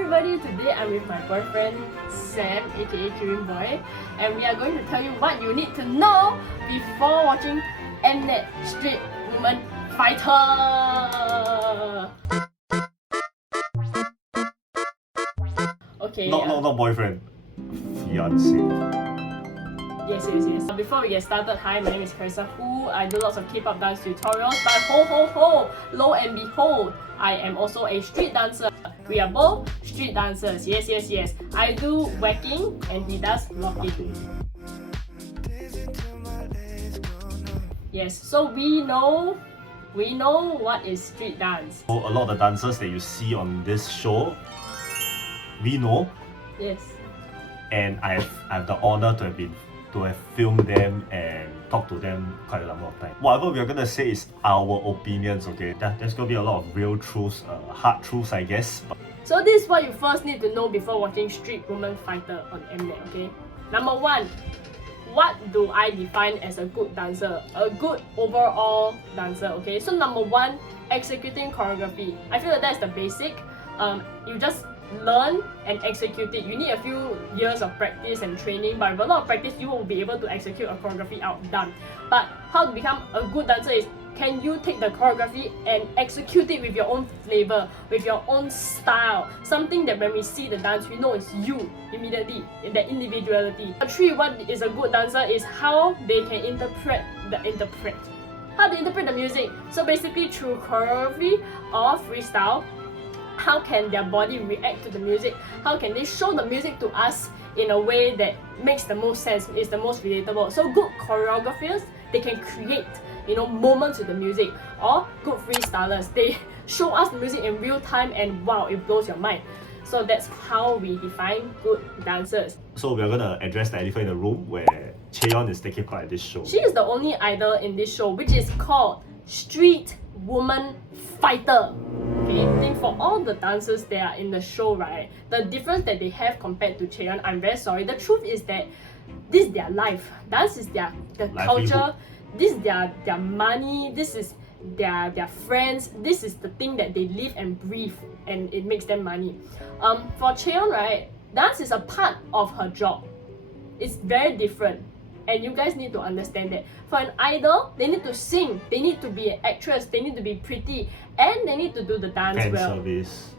everybody, today I'm with my boyfriend Sam, aka Dream Boy, and we are going to tell you what you need to know before watching Mnet Shtreetwomanfighter. Okay. Not boyfriend. Fiancé. Yes. Before we get started, hi, my name is Charissahoo. I do lots of K-pop dance tutorials, but lo and behold, I am also a street dancer. We are both street dancers. Yes. I do whacking and he does locking. Yes, so we know what is street dance. So a lot of the dancers that you see on this show, we know. Yes. And I have the honor to have filmed them and talked to them quite a number of times. Whatever we're gonna say is our opinions, okay? There's gonna be a lot of real truths, hard truths, I guess. So this is what you first need to know before watching Shtreetwomanfighter on Mnet, okay? Number one, what do I define as a good dancer? A good overall dancer, okay? So number one, executing choreography. I feel that that's the basic. You just learn and execute it. You need a few years of practice and training, but with a lot of practice, you will be able to execute a choreography out done. But how to become a good dancer is, can you take the choreography and execute it with your own flavor, with your own style? Something that when we see the dance, we know it's you immediately, that individuality. Three, what is a good dancer is how they can interpret the music. So basically through choreography or freestyle, how can their body react to the music? How can they show the music to us in a way that makes the most sense, is the most relatable? So good choreographers, they can create, moments with the music. Or good freestylers, they show us the music in real time and wow, it blows your mind. So that's how we define good dancers. So we're gonna address the elephant in the room where Chaeyeon is taking part in this show. She is the only idol in this show, which is called Shtreetwomanfighter. Okay, I think for all the dancers that are in the show, right, the difference that they have compared to Chaeyeon, I'm very sorry. The truth is that this is their life. Dance is their culture. This is their money. This is their friends. This is the thing that they live and breathe, and it makes them money. For Chaeyeon, right, dance is a part of her job. It's very different. And you guys need to understand that for an idol, they need to sing, they need to be an actress, they need to be pretty, and they need to do the dance Fan well. service.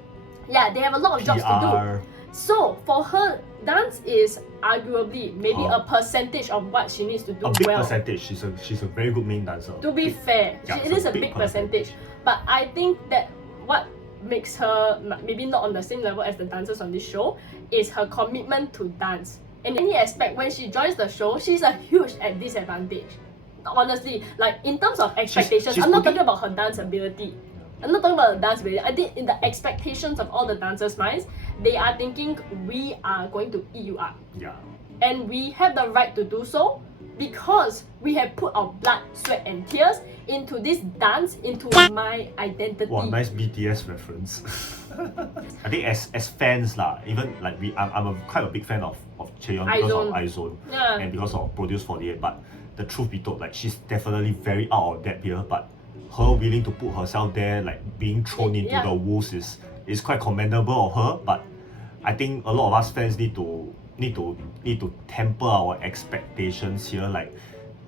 Yeah, they have a lot of jobs to do. So for her, dance is arguably maybe a percentage of what she needs to do a big well. percentage. She's a very good main dancer. To be fair, it is a big percentage. But I think that what makes her maybe not on the same level as the dancers on this show is her commitment to dance. In any aspect, when she joins the show, she's a huge disadvantage. Honestly, like in terms of expectations, I'm not talking about her dance ability. I'm not talking about the dance ability. I think in the expectations of all the dancers' minds, they are thinking we are going to eat you up. Yeah. And we have the right to do so because we have put our blood, sweat, and tears into this dance, into my identity. Wow, nice BTS reference. I think as fans even like I'm quite a big fan of Chaeyeon because of iZone and because of Produce 48. But the truth be told, like she's definitely very out of depth here. But her willing to put herself there, like being thrown into the wolves, is quite commendable of her. But I think a lot of us fans need to temper our expectations here. Like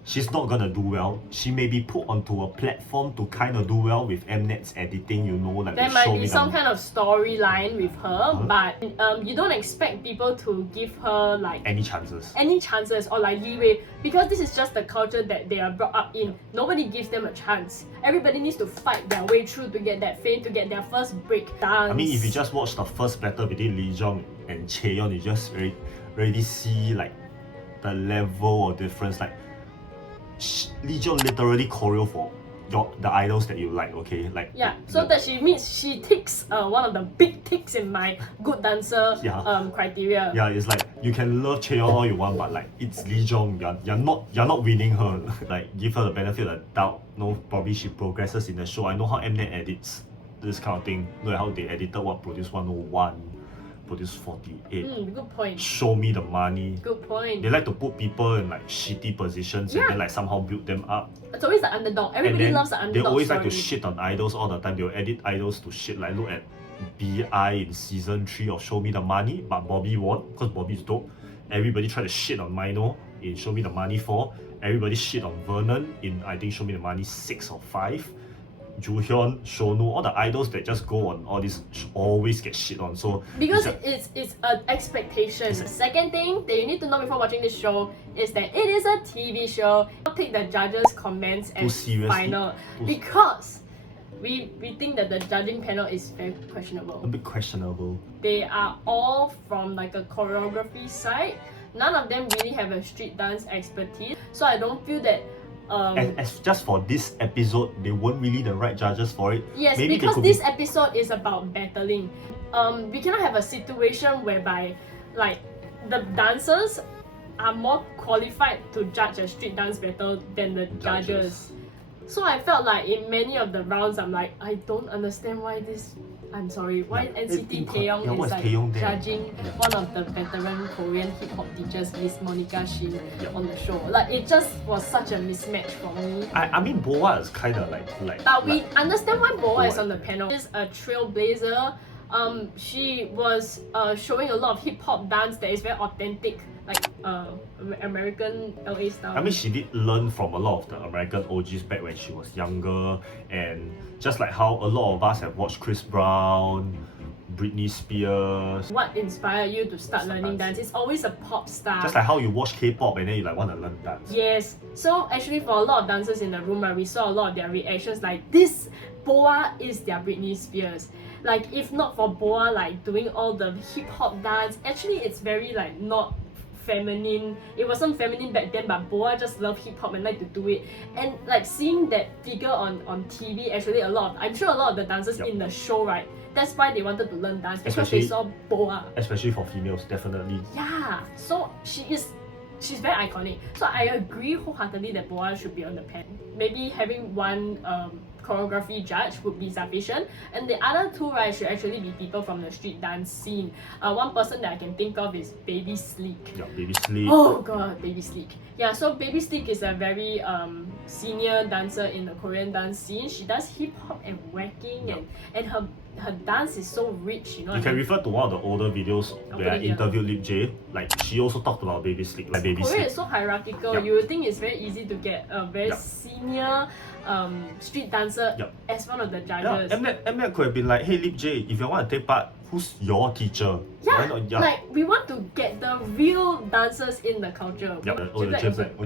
she's not gonna do well. She may be put onto a platform to kind of do well with Mnet's editing, like there might be some kind of storyline with her, but you don't expect people to give her like any chances or like leeway, because this is just the culture that they are brought up in. Nobody gives them a chance. Everybody needs to fight their way through to get that fame, to get their first break dance. I mean, if you just watch the first battle between Lee Jong and Chaeyeon, you just already see like the level of difference. Like Lee Jong literally choreo for the idols that you like, okay? Like so that she ticks one of the big ticks in my good dancer criteria. Yeah, it's like you can love Chaeyeon all you want, but like it's Lee Jong, you're not winning her. Like give her the benefit of the doubt. No, probably she progresses in the show. I know how Mnet edits this kind of thing. Know how they edited Produce 101, Produce 48. Good point. Show me the money. Good point. They like to put people in like shitty positions and then like somehow build them up. It's always the underdog. Everybody loves the underdog. They always story. like to shit on idols all the time. They'll edit idols to shit. Like look at BI in season 3 of Show Me the Money, but Bobby won because Bobby's dope. Everybody tried to shit on Mino in Show Me the Money 4. Everybody shit on Vernon in I think Show Me the Money 6 or 5. Joohyun, Shonu, all the idols that just go on all this always get shit on. So because it's an expectation. The second thing that you need to know before watching this show is that it is a TV show. Don't take the judges' comments as final because we think that the judging panel is very questionable. A bit questionable. They are all from like a choreography side. None of them really have a street dance expertise. So I don't feel that as just for this episode, they weren't really the right judges for it. Yes, maybe because this episode is about battling. We cannot have a situation whereby like the dancers are more qualified to judge a street dance battle than the judges. So I felt like in many of the rounds, I'm like, I don't understand why this. I'm sorry, why NCT Taeyong is like judging one of the veteran Korean hip hop teachers, Miss Monica Shin, on the show. Like it just was such a mismatch for me. I mean, Boa is kind of like. But we understand why Boa is on the panel. She's a trailblazer. She was showing a lot of hip hop dance that is very authentic, like American LA style. I mean, she did learn from a lot of the American OGs back when she was younger, and just like how a lot of us have watched Chris Brown, Britney Spears. What inspired you to start learning dance? It's always a pop star. Just like how you watch K-pop and then you like want to learn dance. Yes. So actually, for a lot of dancers in the room, we saw a lot of their reactions like this. Boa is their Britney Spears. Like if not for Boa like doing all the hip hop dance, actually it's very like not feminine. It wasn't feminine back then, but Boa just loved hip hop and like to do it. And like seeing that figure on TV, actually I'm sure a lot of the dancers in the show, right? That's why they wanted to learn dance because they saw Boa. Especially for females, definitely. Yeah. So she's very iconic. So I agree wholeheartedly that Boa should be on the panel. Maybe having one choreography judge would be sufficient, and the other two, right, should actually be people from the street dance scene. One person that I can think of is Baby Sleek. Yeah, Baby Sleek. Oh god, Baby Sleek. Yeah, so Baby Sleek is a very senior dancer in the Korean dance scene. She does hip hop and whacking, and her dance is so rich, you know. You can refer to one of the older videos where I interviewed Lip J. Like she also talked about Baby Sleek, like Baby Sleek. Korea is so hierarchical. You would think it's very easy to get a very senior street dancer as one of the judges. Mnet could have been like, hey Lip J, if you want to take part, who's your teacher? Yeah, like we want to get the real dancers in the culture. J Black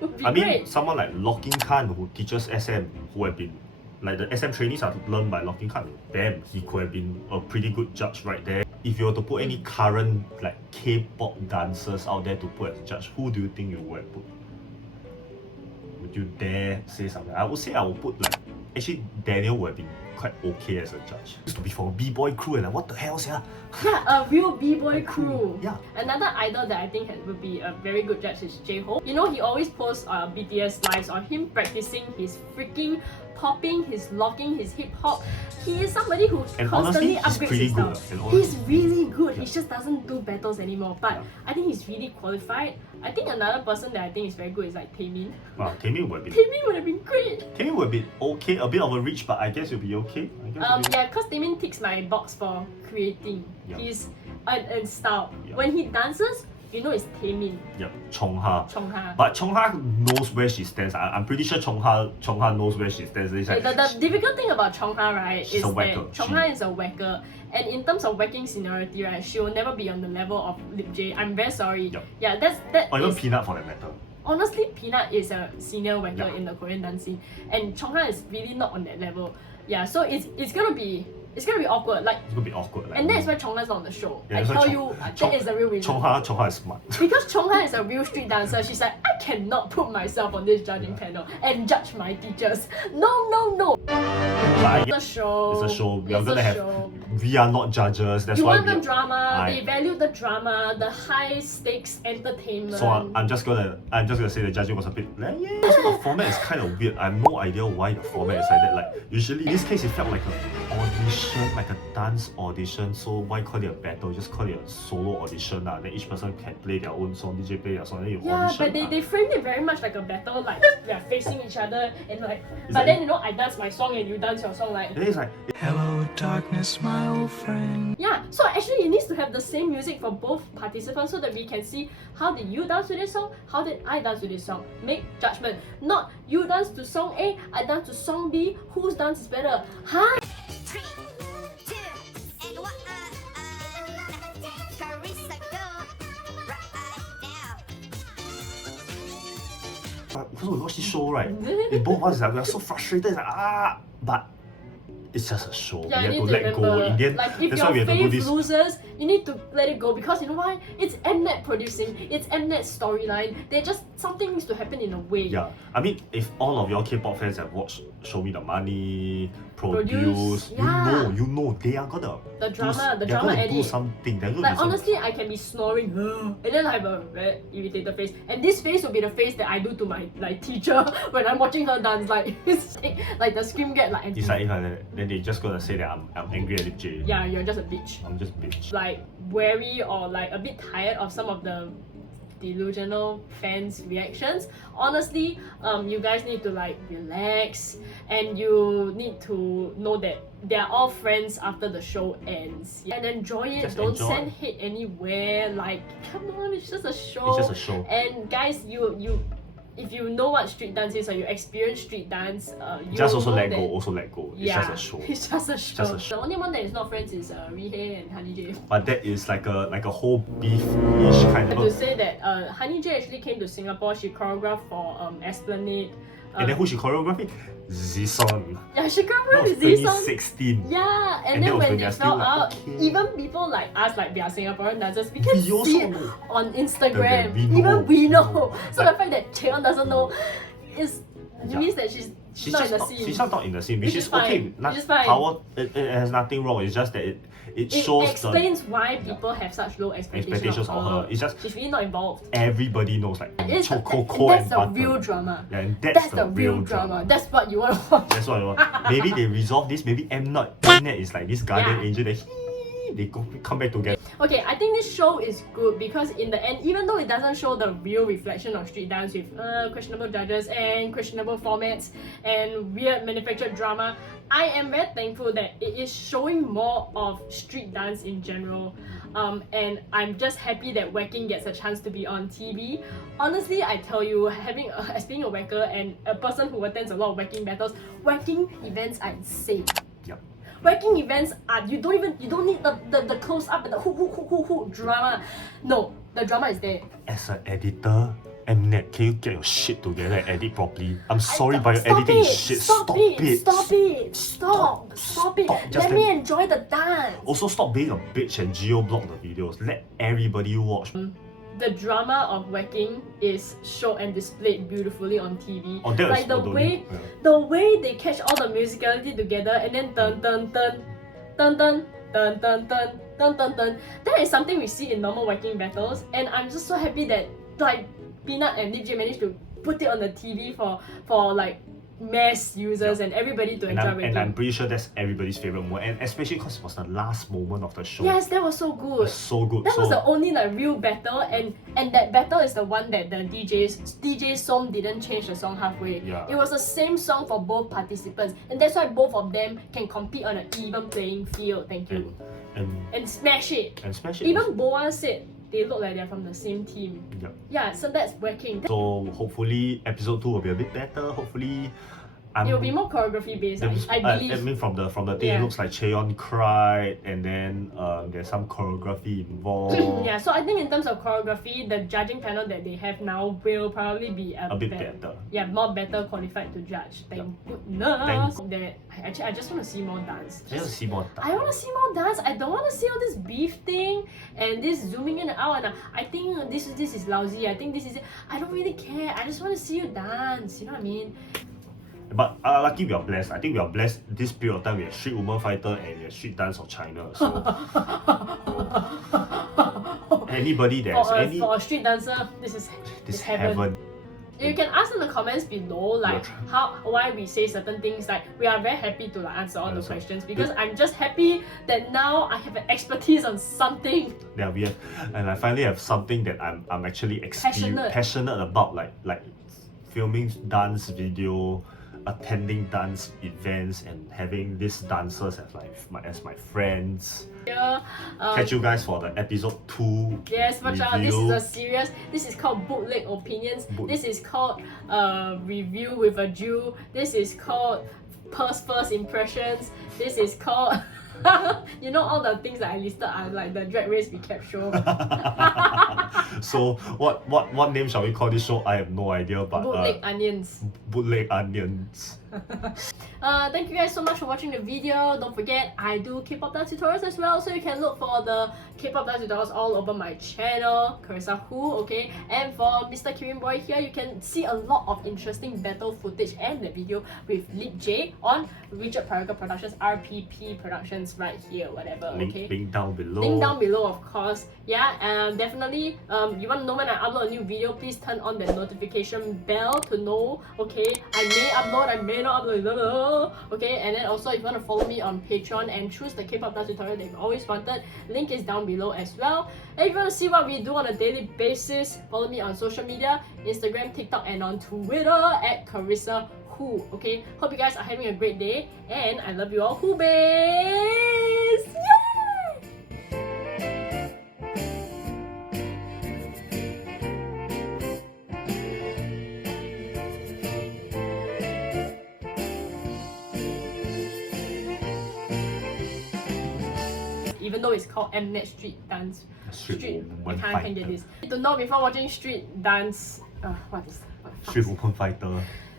would be I mean, great. someone like Locking Khan who teaches SM, who have been like the SM trainees are learned by Locking Khan. Damn, he could have been a pretty good judge right there. If you were to put any current like K-pop dancers out there to put as a judge, who do you think you would put? Would you dare say something? I would say I would put like actually Daniel would have been quite okay as a judge. Used to be from a b-boy crew and like what the hell, yeah? Yeah, a real b-boy crew. Yeah. Another idol that I think would be a very good judge is J-Hope. You know, he always posts BTS lives on him practicing his freaking popping, his locking, his hip hop. He is somebody who constantly upgrades his style. He's really good. He just doesn't do battles anymore. But I think he's really qualified. I think another person that I think is very good is like Taemin. Wow, Taemin would have been great. Taemin would be okay, a bit of a reach, but I guess it'll be okay. Yeah, because Taemin ticks my box for creating. He's and style. When he dances, you know it's Taemin. Yep, Chongha. Chongha. But Chongha knows where she stands. I'm pretty sure Chongha knows where she stands. Like, the difficult thing about Chongha, right, is that Chongha is a whacker. And in terms of whacking seniority, right, she will never be on the level of Lip J. I'm very sorry. Yep. Yeah, that or even Peanut for that matter. Honestly, Peanut is a senior whacker in the Korean dance scene, and Chongha is really not on that level. Yeah, so it's gonna be awkward. Like it's gonna be awkward. Like, and that's why Chongha's not on the show. Yeah, I tell you, that is the real reason. Chongha is smart. Because Chongha is a real street dancer, she's like, I cannot put myself on this judging panel and judge my teachers. No. It's a show. It's a show. We are not judges. That's why you want the drama. They value the drama, the high stakes entertainment. So I'm just gonna say the judging was a bit like, so the format is kind of weird. I have no idea why the format is like that. Like usually in this case it felt like an audition. audition, like a dance audition. So why call it a battle? Just call it a solo audition. Then each person can play their own song, DJ play their song, then you audition. But they framed it very much like a battle, like we are facing each other and like. But then you know, I dance my song and you dance your song, like. Then it's like, hello darkness, my old friend. Yeah, so actually it needs to have the same music for both participants so that we can see how did you dance to this song, how did I dance to this song. Make judgment. Not you dance to song A, I dance to song B, whose dance is better? Huh? 3, 2, and 1. Charissahoo, right now. because we watch this show, right? In both of us, like, we are so frustrated. It's like, but it's just a show. Yeah, we have you to need let to go. remember, In the end, like if that's your why we have to do faith this. loses, you need to let it go because you know why? It's Mnet producing, it's Mnet's storyline. They just something needs to happen in a way. Yeah, I mean, if all of your K-pop fans have watched Show Me the Money, Produce, yeah. you know, they are gonna The drama do edit. something. They're gonna Like do honestly, I can be snoring and then I have a very irritated face. And this face will be the face that I do to my like teacher when I'm watching her dance. Like it's like the scream get like. It's like then they just gonna say that I'm angry at Lip J. Yeah, you're just a bitch. I'm just a bitch. Like wary or like a bit tired of some of the delusional fans' reactions. Honestly, you guys need to like relax and you need to know that they're all friends after the show ends and enjoy it. Just Don't enjoy. Send hate anywhere. Like, come on, it's just a show. It's just a show. And guys, you if you know what street dance is or you experience street dance, you Just also know let that, go. Also let go. It's yeah, just a show. It's just a show. Just a show. The only one that is not friends is Rihei and Honey J. But that is like a whole beef-ish kind I have of. to say that Honey J actually came to Singapore. She choreographed for Esplanade. And then who she choreographed it? Zison. Yeah, she That choreographed was with Zison. 2016. Yeah, and And that then was when when they you're fell still like, out, okay. even people like us, like they are Singaporean dancers, we can We also see it know. on Instagram. We know. Even we know. No. So the fact that Cheon doesn't know is Yeah. means that she's not in the scene. She's just not in the scene, which Which is is fine. okay. Which is fine. Power, it has nothing wrong. It's just that it shows It explains why people have such low expectations of her. It's just she's really not involved. everybody knows like It's Coco that's and the butter. real drama. Yeah, and That's the real drama. That's what you want to watch. That's what I want. Maybe they resolve this. Maybe Mnet is like this guardian Yeah. angel that they come back together. Okay, I think this show is good because in the end, even though it doesn't show the real reflection of street dance with questionable judges and questionable formats and weird manufactured drama, I am very thankful that it is showing more of street dance in general. And I'm just happy that Whacking gets a chance to be on TV. Honestly, I tell you, as being a whacker and a person who attends a lot of whacking battles, whacking events are insane. Yep. Whacking events are you don't need the close up and the who drama. No, the drama is there. As an editor, Mnet, can you get your shit together and edit properly? I'm sorry, but your editing is shit. Stop it! Stop! Just Let me enjoy the dance. Also, stop being a bitch and geo-block the videos. Let everybody watch. The drama of Whacking is shown and displayed beautifully on TV. Oh, that like was the way they catch all the musicality together and then dun dun dun dun dun dun dun dun dun dun dun. That is something we see in normal Whacking battles, and I'm just so happy that like Peanut and DJ managed to put it on the TV for like mass users and everybody to enjoy Whacking. And I'm pretty sure that's everybody's favorite moment, and especially because it was the last moment of the show. Yes, that was so It good. was so good. That was the only like real battle, and that battle is the one that the DJ Som didn't change the song halfway. Yeah. It was the same song for both participants, and that's why both of them can compete on an even playing field. Thank you. And smash it. And smash it. Even Boa said they look like they're from the same team. Yep. Yeah, so that's Whacking. So hopefully episode 2 will be a bit better. Hopefully, It will be more choreography based. I believe. I mean, from the thing, it looks like Cheon cried, and then there's some choreography involved. Yeah, so I think in terms of choreography, the judging panel that they have now will probably be A bit better. Yeah, more better qualified to judge. Thank goodness. I just want to see more dance. I want to see more I want to see more dance. I don't want to see all this beef thing and this zooming in and out. And I think this is lousy. I think this is. I don't really care. I just want to see you dance. You know what I mean? But lucky we are blessed. I think we are blessed this period of time. We have Shtritwomanfighter and we have Street Dance of China. So anybody that's for a street dancer, this is heaven. You can ask in the comments below, like why we say certain things. Like we are very happy to like answer all the questions because I'm just happy that now I have an expertise on something. Yeah, we have, and I finally have something that I'm actually passionate about, like filming dance video, attending dance events, and having these dancers as my friends. Yeah, Catch you guys for the episode 2. Yes, watch out. This is a serious. This is called bootleg opinions. This is called review with a Jew. This is called first impressions. This is called you know, all the things that I listed are like the Drag Race recap show. So what name shall we call this show? I have no idea, but bootleg onions. Bootleg onions. Thank you guys so much for watching the video. Don't forget, I do K-pop dance tutorials as well, so you can look for the K-pop dance tutorials all over my channel, Charissahoo, okay? And for Mr. Kirin Boy here, you can see a lot of interesting battle footage and the video with Lip J on Richard Paraga Productions, RPP Productions right here, whatever, okay? Link down below. Link down below, of course. Yeah, and definitely, you want to know when I upload a new video, please turn on the notification bell to know, okay? I may upload, I may not upload, okay? And then also, if you want to follow me on Patreon and choose the K-pop dance tutorial that you've always wanted, link is down below as well. And if you want to see what we do on a daily basis, follow me on social media, Instagram, TikTok, and on Twitter at Charissahoo, okay? Hope you guys are having a great day, and I love you all, Hoo Baes! Even though it's called Mnet Street Dance. I can't get this. To know before watching street dance. What is that? Streetwoman Fighter.